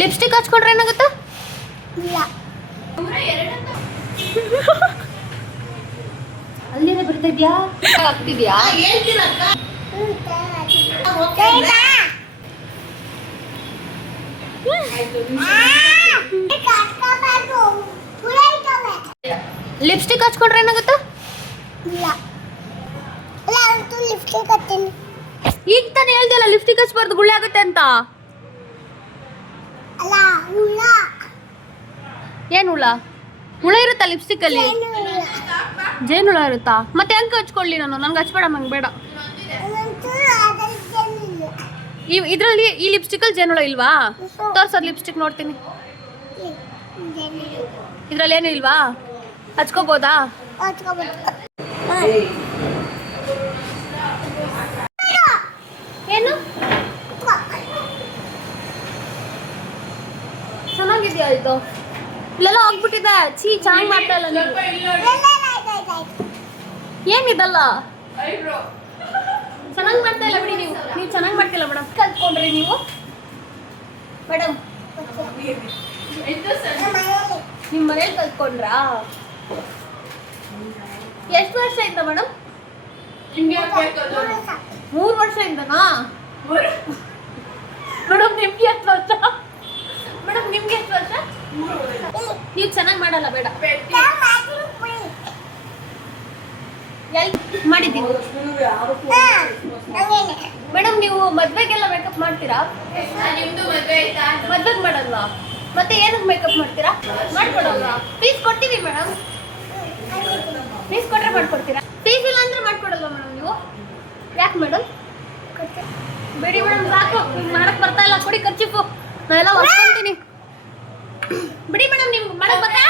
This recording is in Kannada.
ಲಿಪ್ಸ್ಟಿಕ್ ಹಚ್ಕೊಂಡ್ರೆ ಏನಾಗುತ್ತೆ? ಅಲ್ಲಿಂದ ಬರ್ತಾ ಇದ್ಯಾ? ಆಗ್ತಿದ್ಯಾ? ಲಿಪ್ಸ್ಟಿಕ್ ಹಚ್ಕೊಂಡ್ರೆ ಏನಾಗುತ್ತೆ? ಈಗ ತಾನೇ ಹೇಳ್ದಲ್ಲ ಲಿಪ್ಸ್ಟಿಕ್ ಹಚ್ಬಾರ್ದು ಗುಳ್ಳೆ ಆಗುತ್ತೆ ಅಂತ. ಏನು ಹುಳ? ಹುಳ ಇರುತ್ತಾ ಲಿಪ್ಸ್ಟಿಕ್ ಅಲ್ಲಿ? ಜೇನು ಹುಳ ಇರುತ್ತಾ? ಮತ್ತೆ ಹೆಂಗೆ ಹಚ್ಕೊಳ್ಳಿ ನಾನು? ನನ್ಗೆ ಹಚ್ಬೇಡ, ನಂಗೆ ಬೇಡ. ಇದ್ರಲ್ಲಿ ಈ ಲಿಪ್ಸ್ಟಿಕ್ ಅಲ್ಲಿ ಜೇನು ಹುಳ ಇಲ್ವಾ? ತೋರ್ಸೋದು ಲಿಪ್ಸ್ಟಿಕ್ ನೋಡ್ತೀನಿ. ಇದ್ರಲ್ಲಿ ಏನು ಇಲ್ವಾ? ಹಚ್ಕೋಬೋದಾ? ಏನು ಚೆನ್ನಾಗಿದ್ಯಾ ಇದು? ಇಲ್ಲೆಲ್ಲ ಹೋಗ್ಬಿಟ್ಟಿದೆ. ಚೀ, ಚೆನ್ನಾಗಿ ಮಾಡ್ತಾ ಇಲ್ಲ. ಏನಿದಲ್ಲ ಚೆನ್ನಾಗಿ ಮಾಡ್ತಾ ಇಲ್ಲ ಬಿಡಿ. ನೀವು ಚೆನ್ನಾಗಿ ಮಾಡ್ತಿಲ್ಲ ಮೇಡಮ್. ಕಲ್ತ್ಕೊಂಡ್ರಿ ನೀವು ಮೇಡಮ್? ನಿಮ್ಮ ಮನೇಲಿ ಕಲ್ತ್ಕೊಂಡ್ರಾ? ಎಷ್ಟು ವರ್ಷದಿಂದ ಮೇಡಮ್? 3 ವರ್ಷದಿಂದನಾ ಮೇಡಮ್? ನಿಮ್ಗೆ ಎಷ್ಟು ವರ್ಷ ಮೇಡಮ್? ನಿಮ್ಗೆ ಎಷ್ಟು ವರ್ಷ? ನೀವು ಚೆನ್ನಾಗಿ ಮಾಡಲ್ಲ, ಬೇಡ. ಎಲ್ಲಿ ಮಾಡಿದ್ದೀವಿ ಮೇಡಮ್? ನೀವು ಮದ್ವೆಗೆಲ್ಲ ಮೇಕಪ್ ಮಾಡ್ತೀರಾ? ಮದ್ವೆಗೆ ಮಾಡಲ್ವಾ? ಮತ್ತೆ ಏನಕ್ಕೆ ಮೇಕಪ್ ಮಾಡ್ತೀರಾ? ಮಾಡ್ಕೊಡಲ್ವಾ? ಫೀಸ್ ಕೊಡ್ತೀವಿ ಮೇಡಮ್. ಫೀಸ್ ಕೊಟ್ರೆ ಮಾಡ್ಕೊಡ್ತೀರಾ? ಫೀಸ್ ಇಲ್ಲ ಅಂದ್ರೆ ಮಾಡ್ಕೊಡಲ್ವಾ ಮೇಡಮ್ ನೀವು? ಯಾಕೆ ಮೇಡಮ್? ಬಿಡಿ ಮೇಡಮ್, ಸಾಕು. ನಿಮ್ಗೆ ಮಾಡಕ್ ಬರ್ತಾ ಇಲ್ಲ. ಕೊಡಿ ಖರ್ಚಿಫು, ನಾನೆಲ್ಲ ಹೊರ್ಕೊಂತೀನಿ. ಬಿಡಿ ಮೇಡಮ್, ನಿಮ್ಗೆ ಮಾಡಕ್ ಬರ್ತಾ